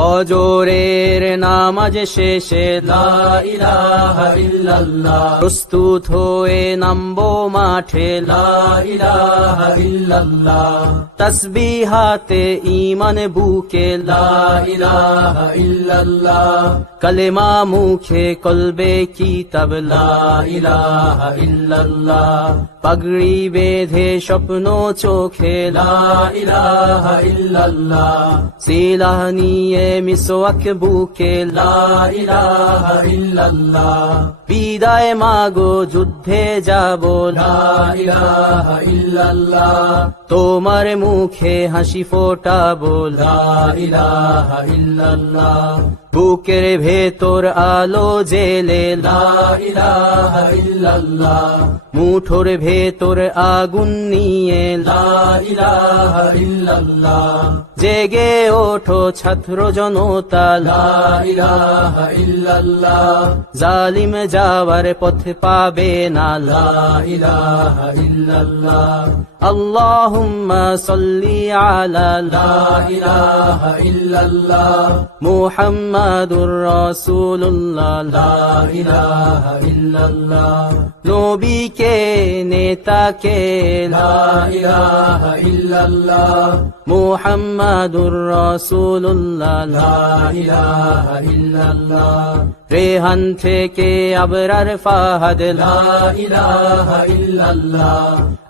ফজরের নামাজ শেষে লা ইলাহা ইল্লাল্লাহ, প্রস্তুত হয়ে নামবো মাঠে লা ইলাহা ইল্লাল্লাহ, তাসবিহাতে ঈমান বুকে লা ইলাহা ইল্লাল্লাহ, কালেমা মুখে কলবে কিতাব লা ইলাহা ইল্লাল্লাহ, পাগড়ি বেঁধে স্বপ্ন চোখে লা ইলাহা ইল্লাল্লাহ, সিলাহ নিয়ে মিসওয়াক বুকে লা ইলাহা ইল্লাল্লাহ, বিদায় মাগো যুদ্ধে যাব লা ইলাহা ইল্লাল্লাহ, তোমার মুখে হাসি ফোটাবো লা ইলাহা ইল্লাল্লাহ, বুকের ভেতর আলো জেলে লা ইলাহা ইল্লাল্লাহ, মুঠোর ভেতর আগুন নিয়ে লা ইলাহা ইল্লাল্লাহ, জেগে ওঠো ছাত্র জনতা লা ইলাহা ইল্লাল্লাহ, জালিম যাওয়ার পথ পাবে না লা ইলাহা ইল্লাল্লাহ, আল্লাহুম্মা সাল্লি আলা লা ইলাহা ইল্লাল্লাহ, মুহাম্মাদুর রাসূলুল্লাহ লা ইলাহা ইল্লাল্লাহ, নবীকে নেতাকে লা ইলাহা ইল্লাল্লাহ, মুহাম্মাদুর রাসূলুল্লাহ লা ইলাহা ইল্লাল্লাহ, রেহান থেকে আবরার ফাহাদ লা ইলাহা ইল্লাল্লাহ,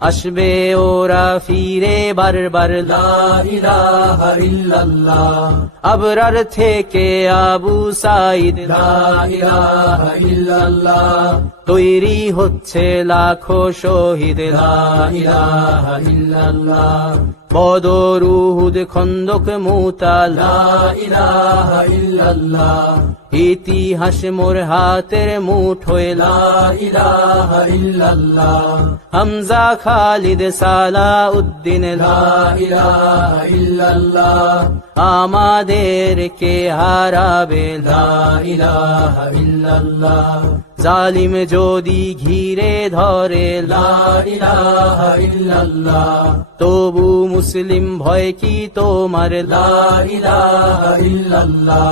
আসবে ওরা ফিরে বারবার লা ইলাহা ইল্লাল্লাহ, আবরার থেকে আবু সাঈদ লা ইলাহা ইল্লাল্লাহ, তৈরি হচ্ছে লাখো শহীদ লা ইলাহা ইল্লাল্লাহ, বদর উহুদ খন্দক মুতা লা ইলাহা ইল্লাল্লাহ, ইতিহাস মোর হাতের মুঠোয় লা ইলাহা ইল্লাল্লাহ, হামজা খালিদ সালাউদ্দিন লা ইলাহা ইল্লাল্লাহ, আমাদেরকে হারাবে লা ইলাহা ইল্লাল্লাহ, জালিম যদি ঘিরে ধরে লা ইলাহা ইল্লাল্লাহ, তবু মুসলিম ভয় কি তোমার লা ইলাহা ইল্লাল্লাহ,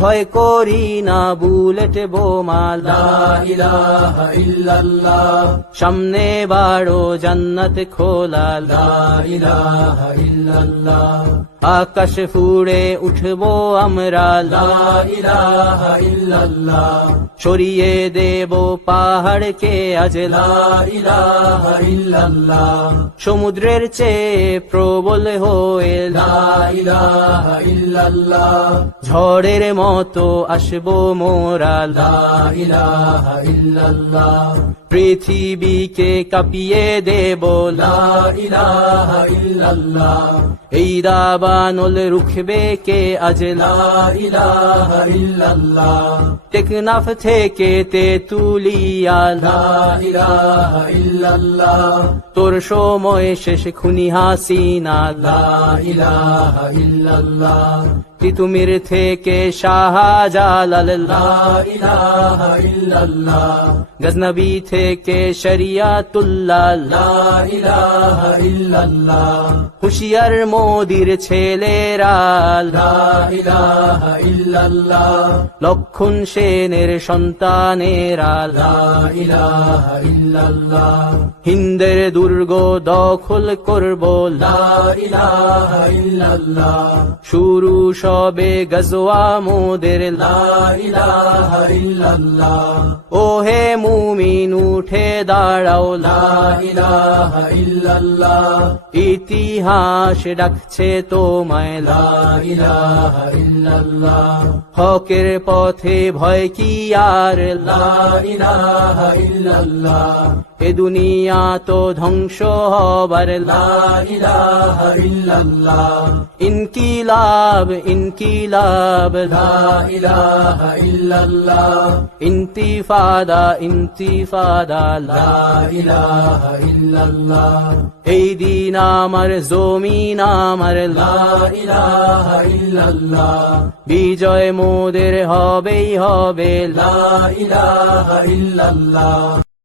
ভয় করি না বুলেট বোমা লা ইলাহা ইল্লাল্লাহ, সামনে বাড়ো জান্নাত খোলা লা ইলাহা ইল্লাল্লাহ, আকাশ ফুড়ে উঠবো আমরা লা ইলাহা ইল্লাল্লাহ, সরিয়ে দেব পাহাড়কে আজ লা ইলাহা ইল্লাল্লাহ, সমুদ্রের চেয়ে প্রবল হয়ে লা ইলাহা ইল্লাল্লাহ, ঝড়ের মতো আসবো মোরা লা ইলাহা ইল্লাল্লাহ, পৃথিবীকে কাঁপিয়ে দেব লা ইলাহা ইল্লাল্লাহ, এই দাবানল রুখবে কে আজ লা ইলাহা ইল্লাল্লাহ, টেকনাফ থেকে তেতুলিয়া লা ইলাহা ইল্লাল্লাহ, তোর সময় শেষ খুনি হাসিনা লা ইলাহা ইল্লাল্লাহ, তিতুমির থেকে শাহজালাল লা ইলাহা ইল্লাল্লাহ, গজনবী থেকে শরিয়াতুল্লাহ লা ইলাহা ইল্লাল্লাহ, হুশিয়ার মোদির ছেলেরা লা ইলাহা ইল্লাল্লাহ, লক্ষণ সেনের সন্তানেরা লা ইলাহা ইল্লাল্লাহ, হিন্দের দুর্গ দখল করব লা ইলাহা ইল্লাল্লাহ, শুরু সবে গজওয়া মোদের লা ইলাহা ইল্লাল্লাহ, ওহে মুমিন উঠে দাঁড়াও লা ইলাহা ইল্লাল্লাহ, ইতিহাস ডাকছে তোমায় লা ইলাহা ইল্লাল্লাহ, হকের পথে ভয় কি আর লা ইলাহা ইল্লাল্লাহ, এ দুনিয়া তো ধ্বংস হবার লা ইলাহা ইল্লাল্লাহ, ইনকিলাব ইনকিলাব লা ইলাহা ইল্লাল্লাহ, ইন্তিফাদা ইন্তিফাদা লা ইলাহা ইল্লাল্লাহ, এই দিন আমার জমিন আমার লা ইলাহা ইল্লাল্লাহ, বিজয় মোদের হবেই হবে লা ইলাহা ইল্লাল্লাহ।